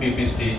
BBC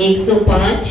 105।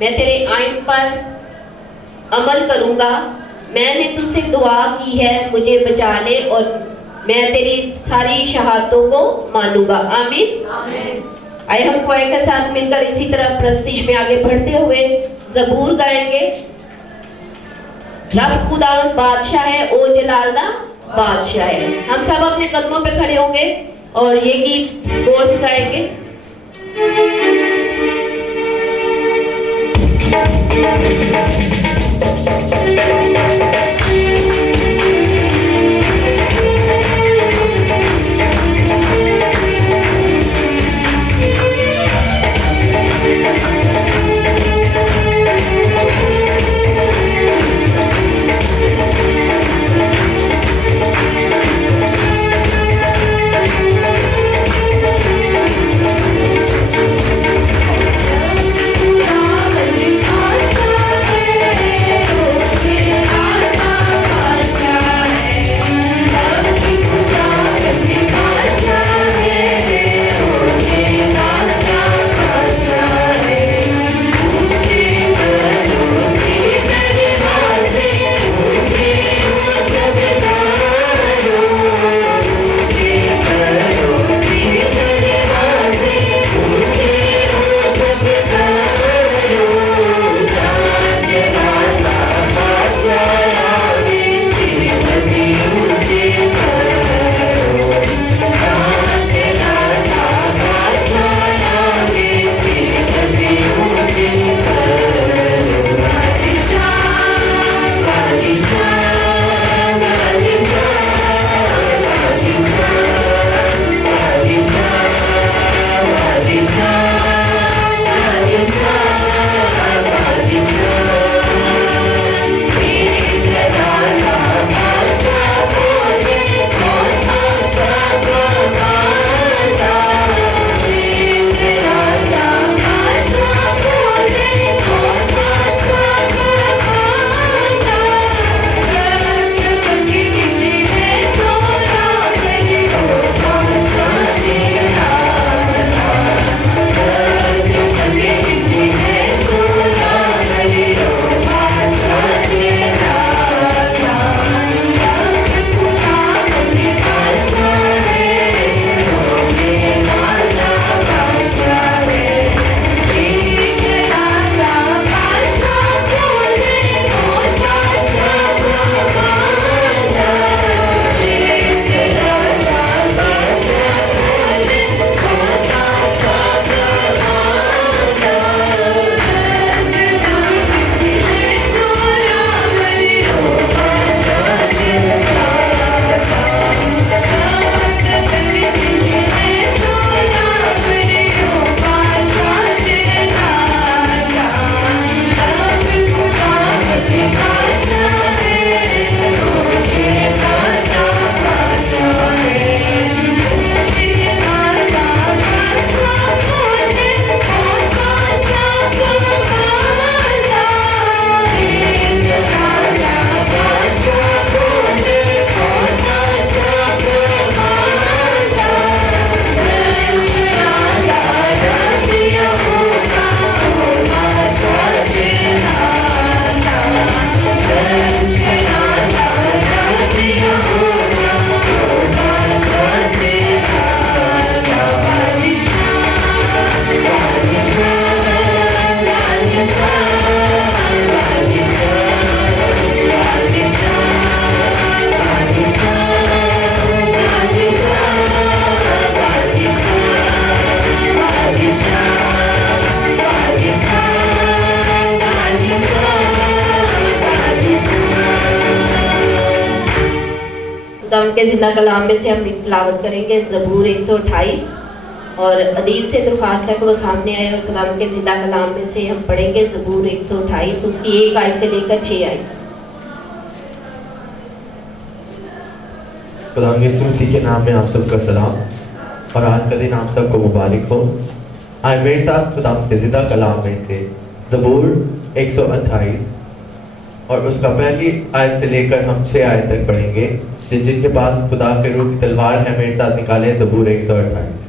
میں تیرے آئین پر عمل کروں گا. میں نے تجھ سے دعا کی ہے, مجھے بچا لے اور میں تیری ساری شہادتوں کو مانوں گا. آمین. آئے ہم کوئے کے ساتھ مل کر اسی طرح پرستش میں آگے بڑھتے ہوئے زبور گائیں گے. رب خداوند بادشاہ ہے, او جلال دا بادشاہ ہے. ہم سب اپنے قدموں پہ کھڑے ہوں گے اور یہ گیت غور سے گائیں گے. خداوند کے زندہ کلام میں سے ہم تلاوت کریں گے زبور 128 اور عدیل سے درخواست ہے کہ وہ سامنے آئے اور خداوند کے زندہ کلام میں سے ہم پڑھیں گے زبور 128 اس کی 1 آیت سے لے کر 6 آیت. خداوند یسوع مسیح کے نام میں آپ سب کا سلام اور آج کا دن آپ سب کو مبارک ہو. آئے میرے ساتھ خداوند کے زندہ کلام میں سے زبور 128 اور اس کا پہلی آیت سے لے کر ہم 6 آیت تک پڑھیں گے. جن کے پاس خدا کے روح کی تلوار ہے میرے ساتھ نکالیں زبور 128.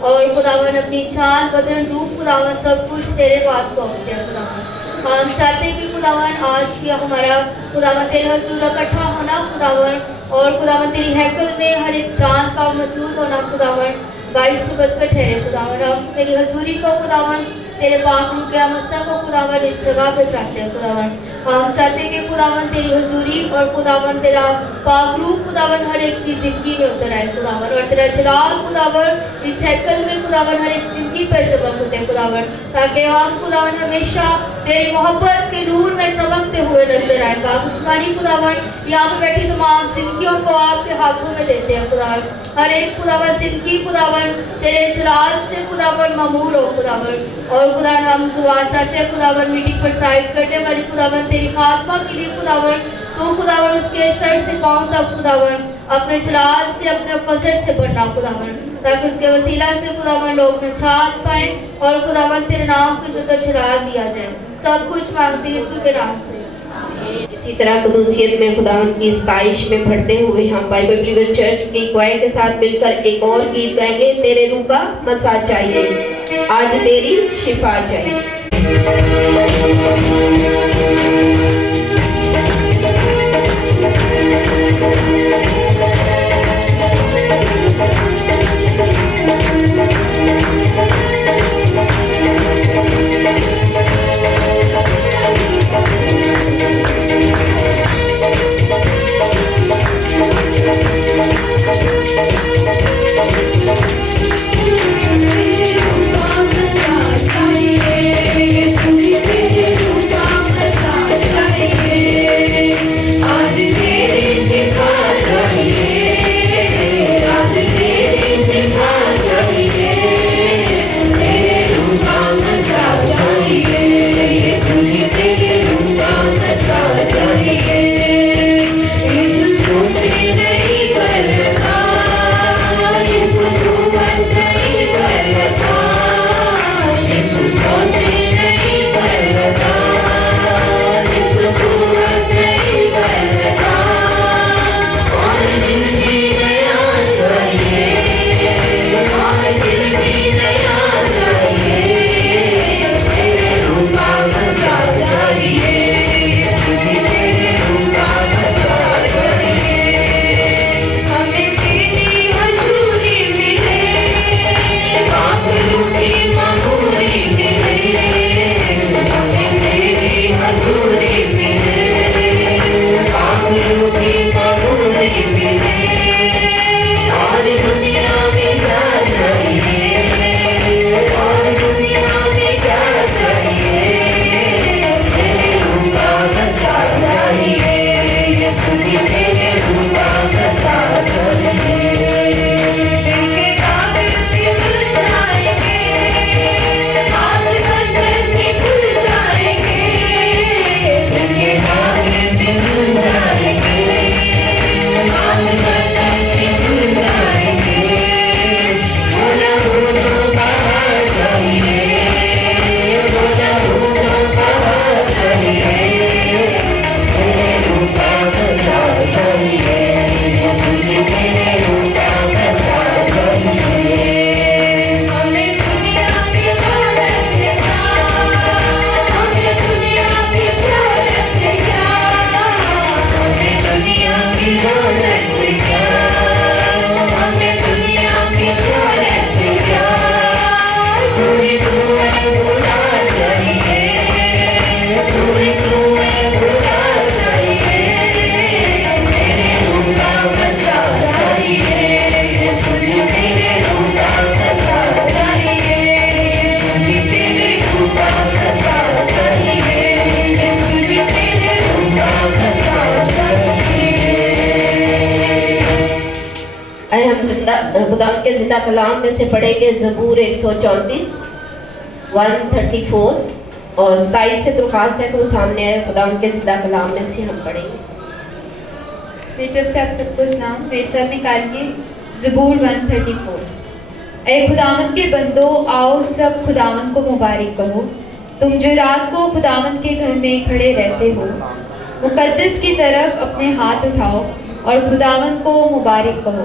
اور خداوند اپنی جان بدن روح خداوند سب کچھ تیرے پاس سونپتے ہیں خداوند. ہم چاہتے ہیں کہ خداوند آج کیا ہمارا خداوند تیرے حضور اکٹھا ہونا خداوند اور خداوند تیری ہیکل میں ہر ایک جان کا موجود ہونا خداوند باعث سبت کا ٹھہرے خداوند. ہم تیری حضوری کو خداوند تیرے پاک روح کے مسا کو خداوند اس جگہ پہ چاہتے ہیں خداوند. ہم چاہتے ہیں کہ خداوند تیری حضوری اور خداوند تیرا پاک روح خداوند ہر ایک کی زندگی میں اتر آئے خداوند اور تیرا چراغ خداوند اس ہیکل میں خداوند ہر ایک زندگی پر چمک اٹھے خداوند تاکہ ہم خداوند ہمیشہ تیری محبت کے نور میں چمکتے ہوئے نظر آئے. پاک آسمانی خداوند یہاں پہ بیٹھی تمام زندگیوں کو آپ کے ہاتھوں میں دیتے ہیں خداوند. ہر ایک خداوند زندگی خداوند تیرے چراغ سے خداوند معمور ہو خداوند. اور خدا ہم دعا چاہتے ہیں خداوند میٹنگ پر سائڈ کرنے والی خداوند تیری خاتمہ کے لیے خداوند تو خداوند اس کے سر سے پاؤں تک خداوند اپنے شرار سے اپنے فضل سے بڑھنا خداوند تاکہ اس کے وسیلہ سے خداوند لوگ نشان پائیں اور خداوند تیرے نام کی عزت و جلال دیا جائے. سب کچھ مانگتے یسوع کے نام سے. اسی طرح قدوسیت میں خداوند کی ستائش میں بڑھتے ہوئے ہم بائبل بلیور چرچ کی کوائر کے ساتھ مل کر ایک اور گیت گائیں گے. تیرے روح کا مسا چاہیے آج تیری شفا چاہیے. خدا کے زندہ کلام میں سے پڑھیں گے زبور 134 134 اور 27 سے درخواست ہے کہ وہ سامنے آئے. خدا کے زندہ کلام میں سے ہم پڑھیں گے. میری طرف سے آپ سب کو سلام. میرے ساتھ نکالیے زبور 134. اے خداوند کے بندو آؤ سب خداوند کو مبارک کہو. تم جو رات کو خداوند کے گھر میں کھڑے رہتے ہو مقدس کی طرف اپنے ہاتھ اٹھاؤ اور خداوند کو مبارک کہو.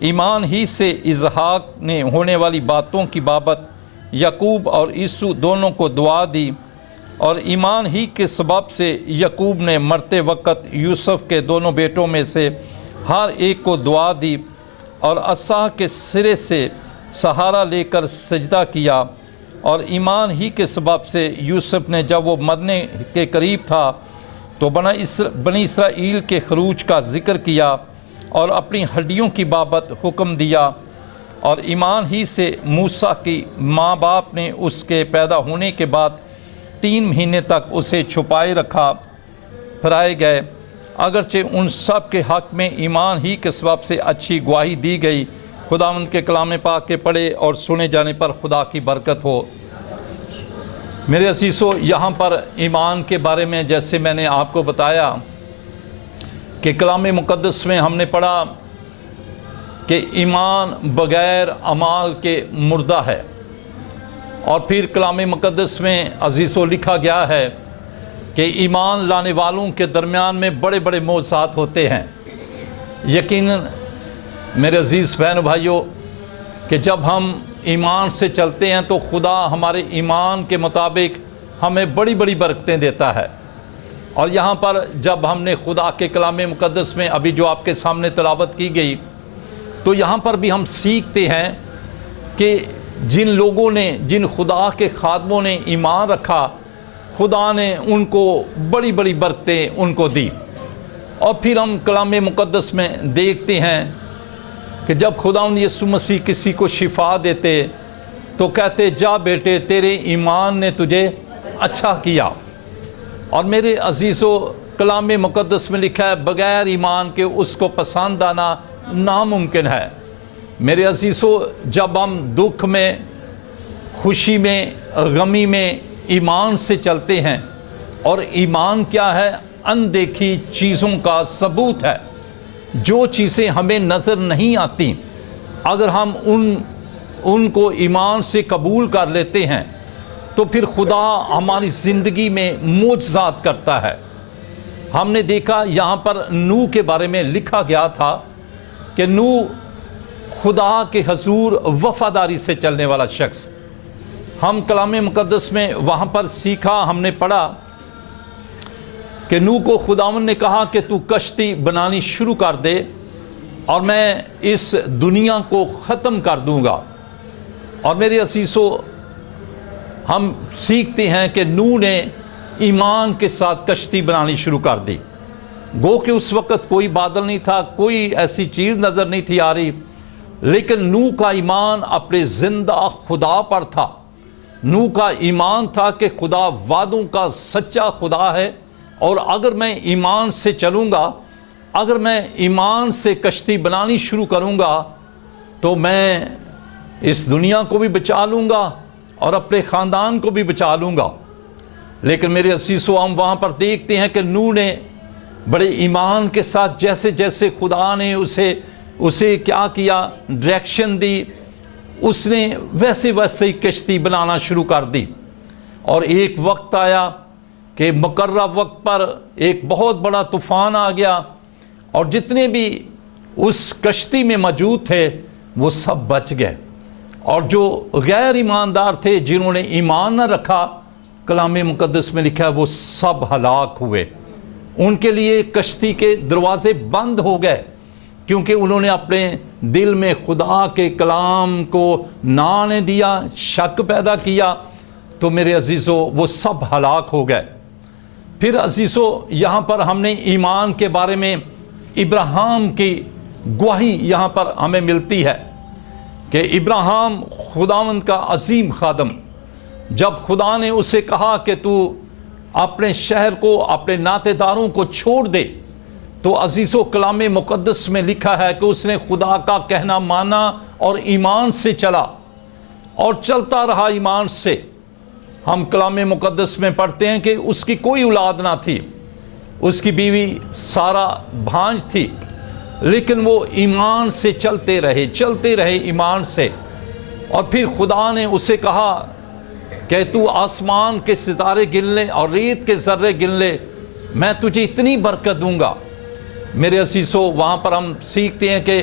ایمان ہی سے اسحاق نے ہونے والی باتوں کی بابت یعقوب اور عیسو دونوں کو دعا دی، اور ایمان ہی کے سبب سے یعقوب نے مرتے وقت یوسف کے دونوں بیٹوں میں سے ہر ایک کو دعا دی اور عصا کے سرے سے سہارا لے کر سجدہ کیا، اور ایمان ہی کے سبب سے یوسف نے جب وہ مرنے کے قریب تھا تو بنی اسرائیل کے خروج کا ذکر کیا اور اپنی ہڈیوں کی بابت حکم دیا، اور ایمان ہی سے موسیٰ کی ماں باپ نے اس کے پیدا ہونے کے بعد 3 مہینے تک اسے چھپائے رکھا پھرائے گئے، اگرچہ ان سب کے حق میں ایمان ہی کے سبب سے اچھی گواہی دی گئی۔ خداوند کے کلام پاک کے پڑھے اور سنے جانے پر خدا کی برکت ہو۔ میرے عزیزو، یہاں پر ایمان کے بارے میں جیسے میں نے آپ کو بتایا کہ کلام مقدس میں ہم نے پڑھا کہ ایمان بغیر اعمال کے مردہ ہے، اور پھر کلام مقدس میں عزیزو لکھا گیا ہے کہ ایمان لانے والوں کے درمیان میں بڑے بڑے معجزات ہوتے ہیں۔ یقیناً میرے عزیز بہن بھائیوں کہ جب ہم ایمان سے چلتے ہیں تو خدا ہمارے ایمان کے مطابق ہمیں بڑی بڑی برکتیں دیتا ہے۔ اور یہاں پر جب ہم نے خدا کے کلام مقدس میں ابھی جو آپ کے سامنے تلاوت کی گئی، تو یہاں پر بھی ہم سیکھتے ہیں کہ جن لوگوں نے، جن خدا کے خادموں نے ایمان رکھا، خدا نے ان کو بڑی بڑی برکتیں ان کو دی۔ اور پھر ہم کلام مقدس میں دیکھتے ہیں کہ جب خداوند یسوع مسیح کسی کو شفا دیتے تو کہتے جا بیٹے تیرے ایمان نے تجھے اچھا کیا۔ اور میرے عزیزو، کلام مقدس میں لکھا ہے بغیر ایمان کے اس کو پسند آنا ناممکن ہے۔ میرے عزیزو، جب ہم دکھ میں، خوشی میں، غمی میں ایمان سے چلتے ہیں، اور ایمان کیا ہے؟ اندیکھی چیزوں کا ثبوت ہے۔ جو چیزیں ہمیں نظر نہیں آتی، اگر ہم ان کو ایمان سے قبول کر لیتے ہیں تو پھر خدا ہماری زندگی میں معجزات کرتا ہے۔ ہم نے دیکھا یہاں پر نوح کے بارے میں لکھا گیا تھا کہ نوح خدا کے حضور وفاداری سے چلنے والا شخص۔ ہم کلام مقدس میں وہاں پر سیکھا، ہم نے پڑھا کہ نوح کو خداوند نے کہا کہ تو کشتی بنانی شروع کر دے اور میں اس دنیا کو ختم کر دوں گا۔ اور میرے عزیزو، ہم سیکھتے ہیں کہ نوح نے ایمان کے ساتھ کشتی بنانی شروع کر دی۔ گو کہ اس وقت کوئی بادل نہیں تھا، کوئی ایسی چیز نظر نہیں تھی آ رہی، لیکن نوح کا ایمان اپنے زندہ خدا پر تھا۔ نوح کا ایمان تھا کہ خدا وعدوں کا سچا خدا ہے، اور اگر میں ایمان سے چلوں گا، اگر میں ایمان سے کشتی بنانی شروع کروں گا تو میں اس دنیا کو بھی بچا لوں گا اور اپنے خاندان کو بھی بچا لوں گا۔ لیکن میرے عزیزو، ہم وہاں پر دیکھتے ہیں کہ نوح نے بڑے ایمان کے ساتھ جیسے جیسے خدا نے اسے کیا کیا، ڈائریکشن دی، اس نے ویسے ویسے ہی کشتی بنانا شروع کر دی۔ اور ایک وقت آیا کہ مقررہ وقت پر ایک بہت بڑا طوفان آ گیا، اور جتنے بھی اس کشتی میں موجود تھے وہ سب بچ گئے، اور جو غیر ایماندار تھے، جنہوں نے ایمان نہ رکھا، کلام مقدس میں لکھا ہے وہ سب ہلاک ہوئے۔ ان کے لیے کشتی کے دروازے بند ہو گئے، کیونکہ انہوں نے اپنے دل میں خدا کے کلام کو نہ آنے دیا، شک پیدا کیا، تو میرے عزیزو وہ سب ہلاک ہو گئے۔ پھر عزیزو، یہاں پر ہم نے ایمان کے بارے میں ابراہیم کی گواہی یہاں پر ہمیں ملتی ہے کہ ابراہیم خداوند کا عظیم خادم، جب خدا نے اسے کہا کہ تو اپنے شہر کو، اپنے ناطے داروں کو چھوڑ دے، تو عزیزو کلام مقدس میں لکھا ہے کہ اس نے خدا کا کہنا مانا اور ایمان سے چلا، اور چلتا رہا ایمان سے۔ ہم کلام مقدس میں پڑھتے ہیں کہ اس کی کوئی اولاد نہ تھی، اس کی بیوی سارا بھانج تھی، لیکن وہ ایمان سے چلتے رہے ایمان سے۔ اور پھر خدا نے اسے کہا کہ تو آسمان کے ستارے گن لے اور ریت کے ذرے گن لے، میں تجھے اتنی برکت دوں گا۔ میرے عزیزو، وہاں پر ہم سیکھتے ہیں کہ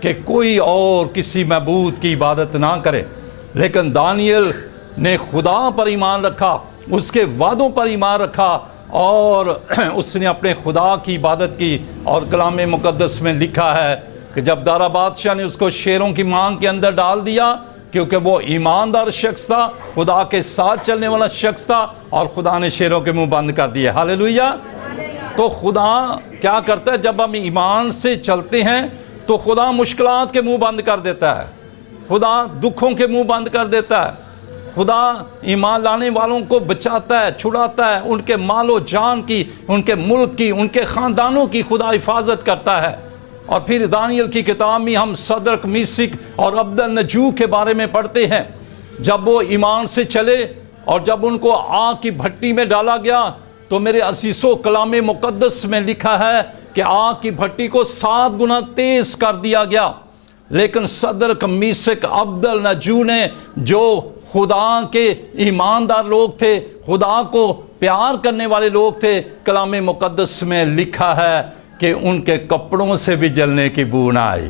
کہ کوئی اور کسی معبود کی عبادت نہ کرے، لیکن دانیل نے خدا پر ایمان رکھا، اس کے وعدوں پر ایمان رکھا، اور اس نے اپنے خدا کی عبادت کی۔ اور کلام مقدس میں لکھا ہے کہ جب دارا بادشاہ نے اس کو شیروں کی مانگ کے اندر ڈال دیا، کیونکہ وہ ایماندار شخص تھا، خدا کے ساتھ چلنے والا شخص تھا، اور خدا نے شیروں کے منہ بند کر دیے۔ ہاللیلویہ۔ تو خدا کیا کرتا ہے؟ جب ہم ایمان سے چلتے ہیں تو خدا مشکلات کے منہ بند کر دیتا ہے، خدا دکھوں کے منہ بند کر دیتا ہے، خدا ایمان لانے والوں کو بچاتا ہے، چھڑاتا ہے، ان کے مال و جان کی، ان کے ملک کی، ان کے خاندانوں کی خدا حفاظت کرتا ہے۔ اور پھر دانیل کی کتاب میں ہم صدرک، میشک اور عبدالنجو کے بارے میں پڑھتے ہیں، جب وہ ایمان سے چلے اور جب ان کو آگ کی بھٹی میں ڈالا گیا، تو میرے عزیزو کلام مقدس میں لکھا ہے کہ آگ کی بھٹی کو 7 گنا تیز کر دیا گیا، لیکن صدرک، میشک، عبدالنجو نے، جو خدا کے ایماندار لوگ تھے، خدا کو پیار کرنے والے لوگ تھے، کلام مقدس میں لکھا ہے کہ ان کے کپڑوں سے بھی جلنے کی بو نہ آئی۔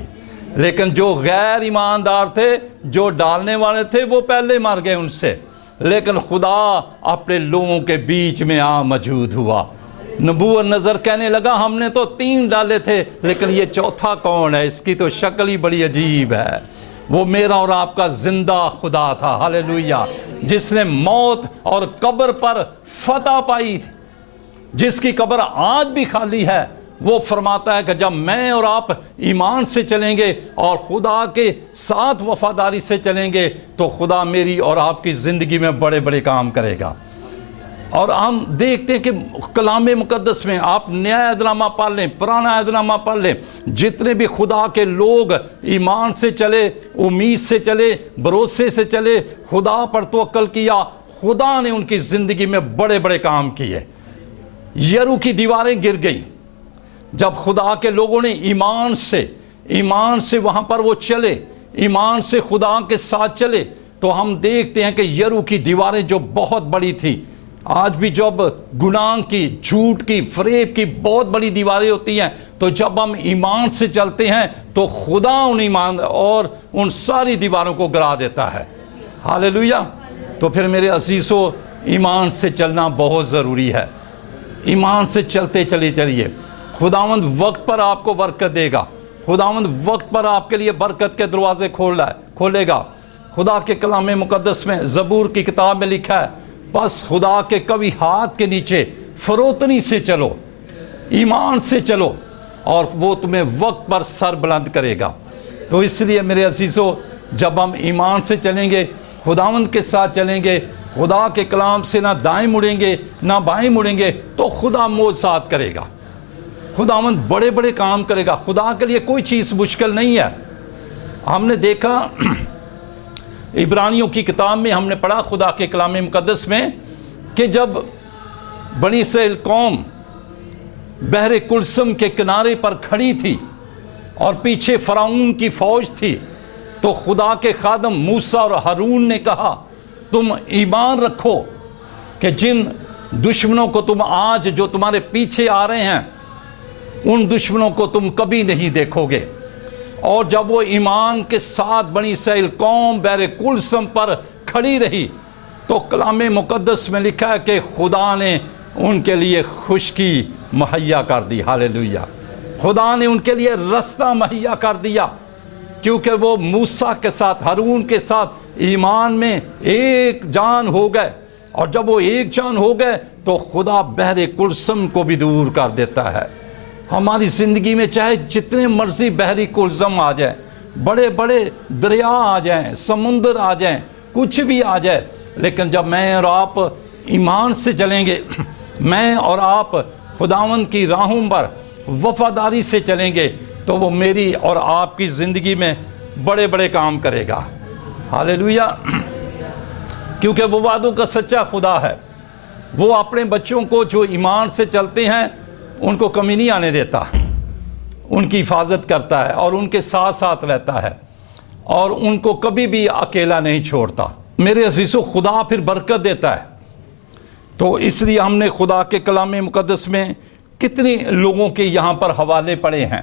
لیکن جو غیر ایماندار تھے، جو ڈالنے والے تھے، وہ پہلے مر گئے ان سے، لیکن خدا اپنے لوگوں کے بیچ میں موجود ہوا۔ نبوت نظر کہنے لگا ہم نے تو 3 ڈالے تھے، لیکن یہ چوتھا کون ہے؟ اس کی تو شکل ہی بڑی عجیب ہے۔ وہ میرا اور آپ کا زندہ خدا تھا، ہاللیلویہ، جس نے موت اور قبر پر فتح پائی تھی، جس کی قبر آج بھی خالی ہے۔ وہ فرماتا ہے کہ جب میں اور آپ ایمان سے چلیں گے اور خدا کے ساتھ وفاداری سے چلیں گے، تو خدا میری اور آپ کی زندگی میں بڑے بڑے کام کرے گا۔ اور ہم دیکھتے ہیں کہ کلام مقدس میں آپ نیا عہد نامہ پڑھ لیں، پرانا عہد نامہ پڑھ لیں، جتنے بھی خدا کے لوگ ایمان سے چلے، امید سے چلے، بھروسے سے چلے، خدا پر توکل کیا، خدا نے ان کی زندگی میں بڑے بڑے کام کیے۔ یرو کی دیواریں گر گئیں جب خدا کے لوگوں نے ایمان سے وہاں پر وہ چلے، ایمان سے خدا کے ساتھ چلے، تو ہم دیکھتے ہیں کہ یرو کی دیواریں جو بہت بڑی تھی، آج بھی جب گناہ کی، جھوٹ کی، فریب کی بہت بڑی دیواریں ہوتی ہیں، تو جب ہم ایمان سے چلتے ہیں تو خدا ان ایمان اور ان ساری دیواروں کو گرا دیتا ہے۔ ہاللیلویہ۔ تو پھر میرے عزیزو، ایمان سے چلنا بہت ضروری ہے۔ ایمان سے چلتے چلیے، خداوند وقت پر آپ کو برکت دے گا، خداوند وقت پر آپ کے لیے برکت کے دروازے کھولے گا۔ خدا کے کلام مقدس میں زبور کی کتاب میں لکھا ہے، بس خدا کے قوی ہاتھ کے نیچے فروتنی سے چلو، ایمان سے چلو، اور وہ تمہیں وقت پر سر بلند کرے گا۔ تو اس لیے میرے عزیزو، جب ہم ایمان سے چلیں گے، خداوند کے ساتھ چلیں گے، خدا کے کلام سے نہ دائیں مڑیں گے نہ بائیں مڑیں گے، تو خدا معجزات کرے گا، خداوند بڑے بڑے کام کرے گا۔ خدا کے لیے کوئی چیز مشکل نہیں ہے۔ ہم نے دیکھا عبرانیوں کی کتاب میں، ہم نے پڑھا خدا کے کلام مقدس میں، کہ جب بنی اسرائیل قوم بحر کلثم کے کنارے پر کھڑی تھی اور پیچھے فرعون کی فوج تھی، تو خدا کے خادم موسیٰ اور ہارون نے کہا، تم ایمان رکھو کہ جن دشمنوں کو تم آج جو تمہارے پیچھے آ رہے ہیں، ان دشمنوں کو تم کبھی نہیں دیکھو گے۔ اور جب وہ ایمان کے ساتھ بنی اسرائیل قوم بحر کلثم پر کھڑی رہی، تو کلام مقدس میں لکھا ہے کہ خدا نے ان کے لیے خشکی مہیا کر دی۔ ہاللیلویہ۔ خدا نے ان کے لیے رستہ مہیا کر دیا، کیونکہ وہ موسیٰ کے ساتھ، ہارون کے ساتھ ایمان میں ایک جان ہو گئے، اور جب وہ ایک جان ہو گئے تو خدا بحر کلثم کو بھی دور کر دیتا ہے۔ ہماری زندگی میں چاہے جتنے مرضی بحری کلثم آ جائیں، بڑے بڑے دریا آ جائیں، سمندر آ جائیں، کچھ بھی آ جائے، لیکن جب میں اور آپ ایمان سے چلیں گے، میں اور آپ خداوند کی راہوں پر وفاداری سے چلیں گے، تو وہ میری اور آپ کی زندگی میں بڑے بڑے کام کرے گا۔ ہاللیلویہ۔ کیونکہ وہ وعدوں کا سچا خدا ہے، وہ اپنے بچوں کو جو ایمان سے چلتے ہیں ان کو کمی نہیں آنے دیتا، ان کی حفاظت کرتا ہے اور ان کے ساتھ ساتھ رہتا ہے، اور ان کو کبھی بھی اکیلا نہیں چھوڑتا۔ میرے عزیزو، خدا پھر برکت دیتا ہے۔ تو اس لیے ہم نے خدا کے کلام مقدس میں کتنے لوگوں کے یہاں پر حوالے پڑے ہیں،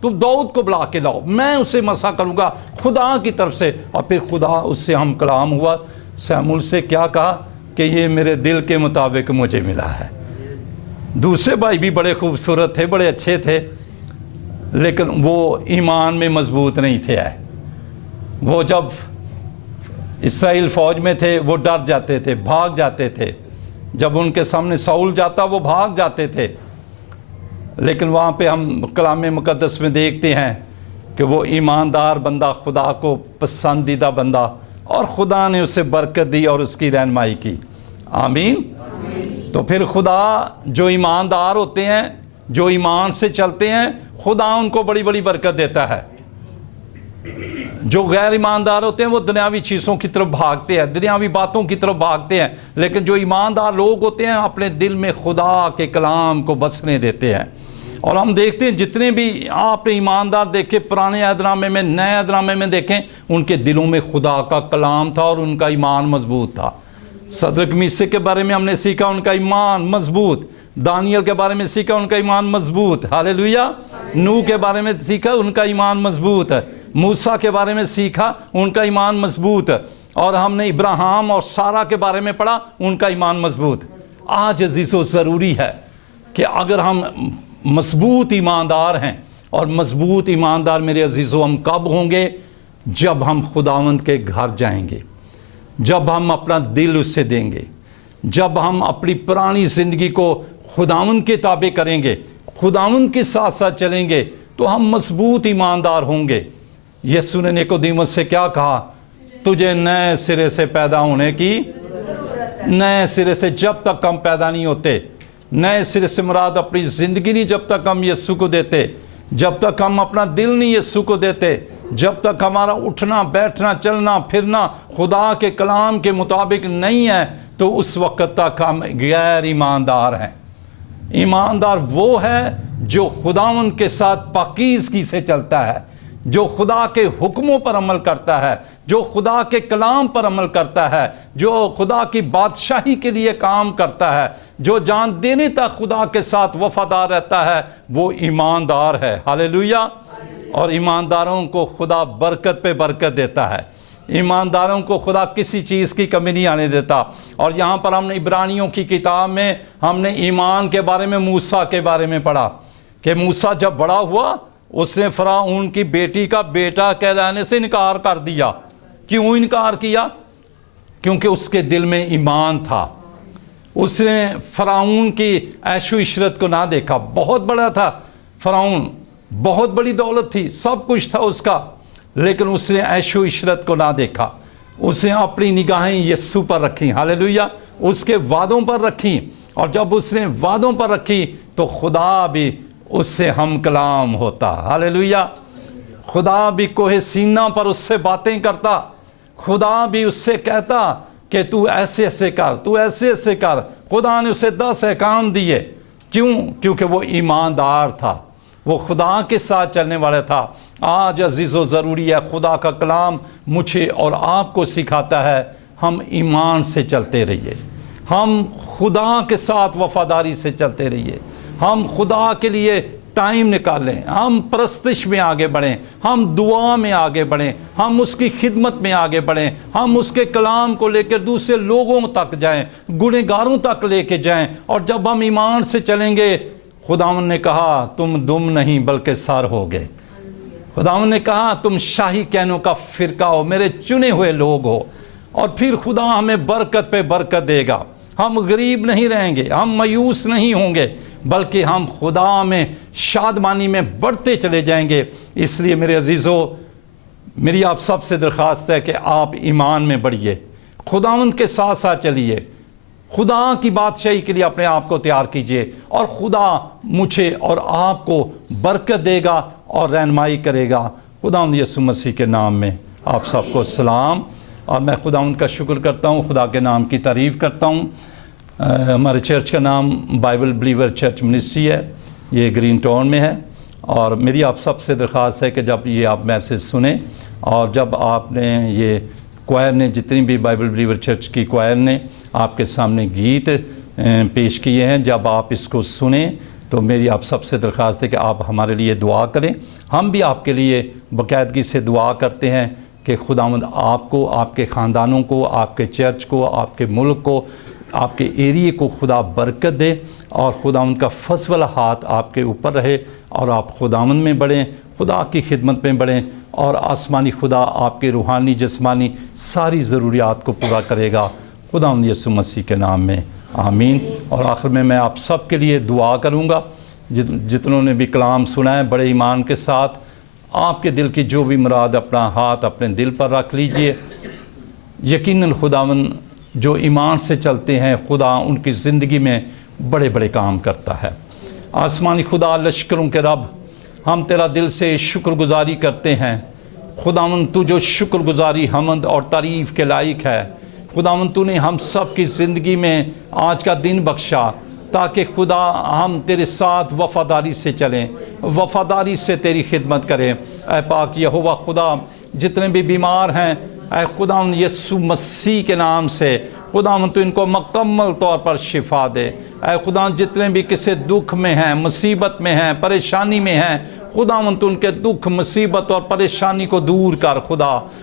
تم داؤد کو بلا کے لاؤ، میں اسے مسح کروں گا خدا کی طرف سے۔ اور پھر خدا اس سے ہم کلام ہوا، سیمول سے کیا کہا کہ یہ میرے دل کے مطابق مجھے ملا ہے۔ دوسرے بھائی بھی بڑے خوبصورت تھے، بڑے اچھے تھے، لیکن وہ ایمان میں مضبوط نہیں تھے۔ وہ جب اسرائیل فوج میں تھے وہ ڈر جاتے تھے، بھاگ جاتے تھے، جب ان کے سامنے ساؤل جاتا وہ بھاگ جاتے تھے۔ لیکن وہاں پہ ہم کلام مقدس میں دیکھتے ہیں کہ وہ ایماندار بندہ، خدا کو پسندیدہ بندہ، اور خدا نے اسے برکت دی اور اس کی رہنمائی کی۔ آمین۔ تو پھر خدا جو ایماندار ہوتے ہیں، جو ایمان سے چلتے ہیں، خدا ان کو بڑی بڑی برکت دیتا ہے۔ جو غیر ایماندار ہوتے ہیں وہ دنیاوی چیزوں کی طرف بھاگتے ہیں، دنیاوی باتوں کی طرف بھاگتے ہیں، لیکن جو ایماندار لوگ ہوتے ہیں اپنے دل میں خدا کے کلام کو بسنے دیتے ہیں۔ اور ہم دیکھتے ہیں جتنے بھی آپ نے ایماندار دیکھے، پرانے عہد نامے میں، نئے عہد نامے میں دیکھیں، ان کے دلوں میں خدا کا کلام تھا اور ان کا ایمان مضبوط تھا۔ صدرک میشک کے بارے میں ہم نے سیکھا، ان کا ایمان مضبوط۔ دانیل کے بارے میں سیکھا، ان کا ایمان مضبوط۔ ہاللیلویہ۔ نوح کے بارے میں سیکھا، ان کا ایمان مضبوط ہے۔ موسیٰ کے بارے میں سیکھا، ان کا ایمان مضبوط ہے۔ اور ہم نے ابراہیم اور سارہ کے بارے میں پڑھا، ان کا ایمان مضبوط۔ آج عزیزو ضروری ہے کہ اگر ہم مضبوط ایماندار ہیں، اور مضبوط ایماندار میرے عزیزو ہم کب ہوں گے؟ جب ہم خداوند کے گھر جائیں گے، جب ہم اپنا دل اس سے دیں گے، جب ہم اپنی پرانی زندگی کو خداوند کے تابع کریں گے، خداوند کے ساتھ ساتھ چلیں گے، تو ہم مضبوط ایماندار ہوں گے۔ یسوع نے نیکودیموس سے کیا کہا؟ تجھے نئے سرے سے پیدا ہونے کی، نئے سرے سے جب تک ہم پیدا نہیں ہوتے، نئے سرے سے مراد اپنی زندگی نہیں جب تک ہم یسوع کو دیتے، جب تک ہم اپنا دل نہیں یسوع کو دیتے، جب تک ہمارا اٹھنا بیٹھنا چلنا پھرنا خدا کے کلام کے مطابق نہیں ہے، تو اس وقت تک ہم غیر ایماندار ہیں۔ ایماندار وہ ہے جو خداوند کے ساتھ پاکیزگی سے چلتا ہے، جو خدا کے حکموں پر عمل کرتا ہے، جو خدا کے کلام پر عمل کرتا ہے، جو خدا کی بادشاہی کے لیے کام کرتا ہے، جو جان دینے تک خدا کے ساتھ وفادار رہتا ہے، وہ ایماندار ہے۔ ہاللیلویہ۔ اور ایمانداروں کو خدا برکت پہ برکت دیتا ہے، ایمانداروں کو خدا کسی چیز کی کمی نہیں آنے دیتا۔ اور یہاں پر ہم نے عبرانیوں کی کتاب میں ہم نے ایمان کے بارے میں موسیٰ کے بارے میں پڑھا کہ موسیٰ جب بڑا ہوا اس نے فرعون کی بیٹی کا بیٹا کہلانے سے انکار کر دیا۔ کیوں انکار کیا؟ کیونکہ اس کے دل میں ایمان تھا۔ اس نے فرعون کی عیش و عشرت کو نہ دیکھا، بہت بڑا تھا فرعون، بہت بڑی دولت تھی، سب کچھ تھا اس کا، لیکن اس نے عیش و عشرت کو نہ دیکھا۔ اس نے اپنی نگاہیں یسوع پر رکھیں، ہاللیلویہ، اس کے وعدوں پر رکھیں۔ اور جب اس نے وعدوں پر رکھی تو خدا بھی اس سے ہم کلام ہوتا، ہاللیلویہ۔ خدا بھی کوہ سینا پر اس سے باتیں کرتا، خدا بھی اس سے کہتا کہ تو ایسے ایسے کر، تو ایسے ایسے کر۔ خدا نے اسے 10 احکام دیے۔ کیوں؟ کیونکہ وہ ایماندار تھا، وہ خدا کے ساتھ چلنے والا تھا۔ آج عزیزو ضروری ہے، خدا کا کلام مجھے اور آپ کو سکھاتا ہے ہم ایمان سے چلتے رہیے، ہم خدا کے ساتھ وفاداری سے چلتے رہیے، ہم خدا کے لیے ٹائم نکالیں، ہم پرستش میں آگے بڑھیں، ہم دعا میں آگے بڑھیں، ہم اس کی خدمت میں آگے بڑھیں، ہم اس کے کلام کو لے کر دوسرے لوگوں تک جائیں، گنہگاروں تک لے کے جائیں۔ اور جب ہم ایمان سے چلیں گے، خداوند نے کہا تم دم نہیں بلکہ سر ہو گئے، خداوند نے کہا تم شاہی کہنوں کا فرقہ ہو، میرے چنے ہوئے لوگ ہو۔ اور پھر خدا ہمیں برکت پہ برکت دے گا، ہم غریب نہیں رہیں گے، ہم مایوس نہیں ہوں گے، بلکہ ہم خدا میں شادمانی میں بڑھتے چلے جائیں گے۔ اس لیے میرے عزیزو، میری آپ سب سے درخواست ہے کہ آپ ایمان میں بڑھیے، خداوند کے ساتھ ساتھ چلیے، خدا کی بادشاہی کے لیے اپنے آپ کو تیار کیجئے، اور خدا مجھے اور آپ کو برکت دے گا اور رہنمائی کرے گا۔ خداوند یسوع مسیح کے نام میں آپ سب کو سلام، اور میں خداوند کا شکر کرتا ہوں، خدا کے نام کی تعریف کرتا ہوں۔ ہمارے چرچ کا نام بائبل بلیور چرچ منسٹری ہے، یہ گرین ٹاؤن میں ہے۔ اور میری آپ سب سے درخواست ہے کہ جب یہ آپ میسیج سنیں، اور جب آپ نے یہ کوائر نے، جتنی بھی بائبل بلیور چرچ کی کوائر نے آپ کے سامنے گیت پیش کیے ہیں، جب آپ اس کو سنیں تو میری آپ سب سے درخواست ہے کہ آپ ہمارے لیے دعا کریں. ہم بھی آپ کے لیے باقاعدگی سے دعا کرتے ہیں کہ خداوند آپ کو, آپ کے خاندانوں کو, آپ کے چرچ کو, آپ کے ملک کو, آپ کے ایریے کو خدا برکت دے, اور خداوند کا فضل والا ہاتھ آپ کے اوپر رہے, اور آپ خداوند میں بڑھیں, خدا کی خدمت میں بڑھیں, اور آسمانی خدا آپ کے روحانی جسمانی ساری ضروریات کو پورا کرے گا. خداوند یسوع مسیح کے نام میں آمین. اور آخر میں آپ سب کے لیے دعا کروں گا, جتنوں نے بھی کلام سنا ہے بڑے ایمان کے ساتھ. آپ کے دل کی جو بھی مراد, اپنا ہاتھ اپنے دل پر رکھ لیجئے. یقیناً خداوند جو ایمان سے چلتے ہیں, خدا ان کی زندگی میں بڑے بڑے کام کرتا ہے. آسمانی خدا, لشکروں کے رب, ہم تیرا دل سے شکر گزاری کرتے ہیں. خداوند تو جو شکر گزاری, حمد اور تعریف کے لائق ہے. خداوند تو نے ہم سب کی زندگی میں آج کا دن بخشا تاکہ خدا ہم تیرے ساتھ وفاداری سے چلیں, وفاداری سے تیری خدمت کریں. اے پاک یہوہ خدا, جتنے بھی بیمار ہیں, اے خداوند یسوع مسیح کے نام سے خداوند تو ان کو مکمل طور پر شفا دے. اے خداوند جتنے بھی کسی دکھ میں ہیں, مصیبت میں ہیں, پریشانی میں ہیں, خداوند تو ان کے دکھ, مصیبت اور پریشانی کو دور کر.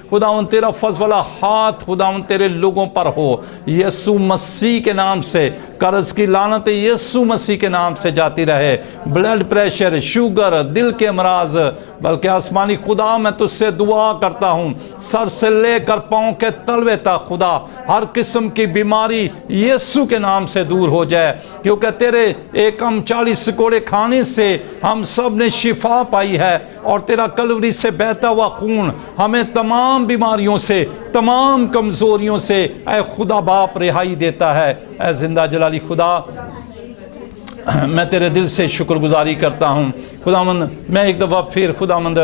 خداوند تیرا فضل والا ہاتھ خداوند تیرے لوگوں پر ہو. یسوع مسیح کے نام سے قرض کی لعنت یسوع مسیح کے نام سے جاتی رہے. بلڈ پریشر, شوگر, دل کے امراض, بلکہ آسمانی خدا میں تجھ سے دعا کرتا ہوں, سر سے لے کر پاؤں کے تلوے تک خدا ہر قسم کی بیماری یسوع کے نام سے دور ہو جائے, کیونکہ تیرے ایکم 40 کوڑے کھانے سے ہم سب نے شفا پائی ہے, اور تیرا کلوری سے بہتا ہوا خون ہمیں تمام بیماریوں سے, تمام کمزوریوں سے اے خدا باپ رہائی دیتا ہے. اے زندہ جلالی خدا, میں تیرے دل سے شکر گزاری کرتا ہوں. خداوند میں ایک دفعہ پھر خداوند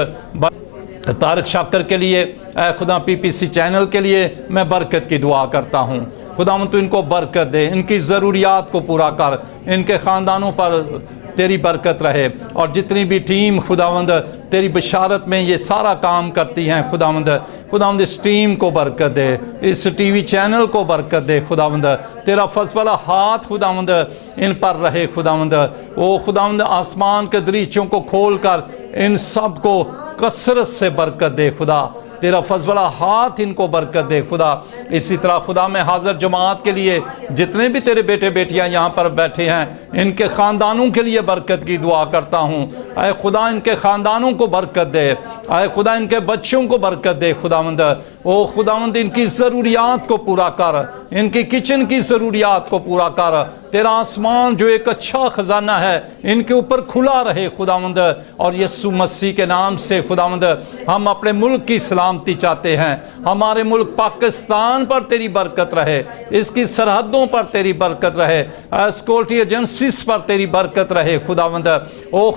طارق شاکر کے لیے, اے خدا پی پی سی چینل کے لیے میں برکت کی دعا کرتا ہوں. خداوند تو ان کو برکت دے, ان کی ضروریات کو پورا کر, ان کے خاندانوں پر تیری برکت رہے, اور جتنی بھی ٹیم خداوند تیری بشارت میں یہ سارا کام کرتی ہیں, خداوند اس ٹیم کو برکت دے, اس ٹی وی چینل کو برکت دے. خداوند تیرا فضل والا ہاتھ خداوند ان پر رہے. خداوند آسمان کے دریچوں کو کھول کر ان سب کو کثرت سے برکت دے. خدا تیرا فضل والا ہاتھ ان کو برکت دے. خدا اسی طرح خدا میں حاضر جماعت کے لیے جتنے بھی تیرے بیٹے بیٹیاں یہاں پر بیٹھے ہیں, ان کے خاندانوں کے لیے برکت کی دعا کرتا ہوں. اے خدا ان کے خاندانوں کو برکت دے, اے خدا ان کے بچوں کو برکت دے. خداوند ان کی ضروریات کو پورا کر, ان کی کچن کی ضروریات کو پورا کر. تیرا آسمان جو ایک اچھا خزانہ ہے ان کے اوپر کھلا رہے خداوند, اور یسوع مسیح کے نام سے خداوند ہم اپنے ملک کی سلامتی چاہتے ہیں. ہمارے ملک پاکستان پر تیری برکت رہے, اس کی سرحدوں پر تیری برکت رہے, سیکورٹی ایجنسیز پر تیری برکت رہے. خداوند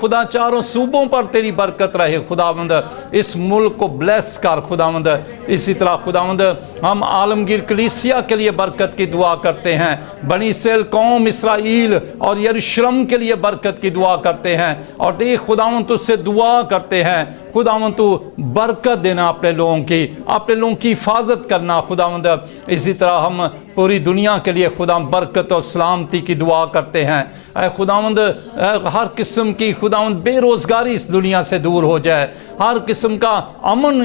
خدا چاروں صوبوں پر تیری برکت رہے. خداوند اس ملک کو بلیس کر. خداوند اسی طرح خداوند ہم عالمگیر کلیسیا کے لیے برکت کی دعا کرتے ہیں, بنی اسرائیل قوم اسرائیل اور یروشلم کے لیے برکت کی دعا کرتے ہیں, اور دیکھ خداوند تجھ سے دعا کرتے ہیں خداوند تو برکت دینا اپنے لوگوں کی حفاظت کرنا. خداوند اسی طرح ہم پوری دنیا کے لیے خدا برکت اور سلامتی کی دعا کرتے ہیں. اے خداوند ہر قسم کی خداوند بے روزگاری اس دنیا سے دور ہو جائے, ہر قسم کا امن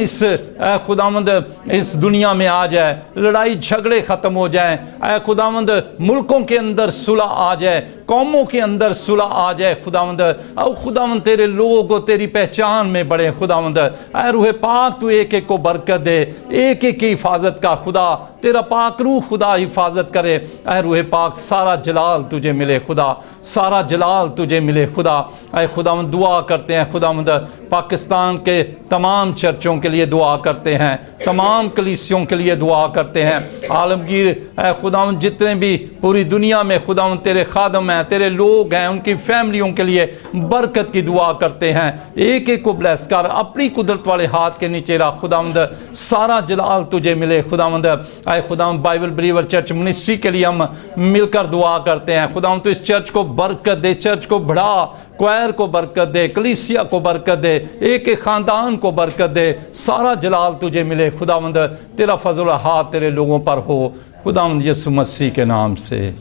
خداوند اس دنیا میں آ جائے, لڑائی جھگڑے ختم ہو جائیں. اے خداوند ملکوں کے اندر صلح آ جائے, قوموں کے اندر صلح آ جائے. خداوند تیرے لوگ تیری پہچان میں بڑھے. خداوند اے روح پاک تو ایک ایک کو برکت دے, ایک ایک کی حفاظت کا. خدا تیرا پاک روح خدا حفاظت کرے. اے روح پاک سارا جلال تجھے ملے. خدا سارا جلال تجھے ملے. خدا اے خداوند دعا کرتے ہیں خداوند پاکستان کے تمام چرچوں کے لیے دعا کرتے ہیں, تمام کلیسیوں کے لیے دعا کرتے ہیں. عالمگیر اے خداوند جتنے بھی پوری دنیا میں خداوند تیرے خادم ہیں, تیرے لوگ ہیں, ان کی فیملیوں کے لیے برکت کی دعا کرتے ہیں. ایک ایک کو بلیس کر, اپنی قدرت والے ہاتھ کے نیچے رکھ. خداوند سارا جلال تجھے ملے. خداوند اے خداوند بائبل بلیور چرچ منسٹری کے لیے ہم مل کر دعا کرتے ہیں. خداوند تو اس چرچ کو برکت دے, چرچ کو بڑھا, کوائر کو برکت دے, کلیسیا کو برکت دے, ایک ایک خاندان کو برکت دے. سارا جلال تجھے ملے. خداوند تیرا فضل و ہاتھ تیرے لوگوں پر ہو. خداوند یسوع مسیح کے نام سے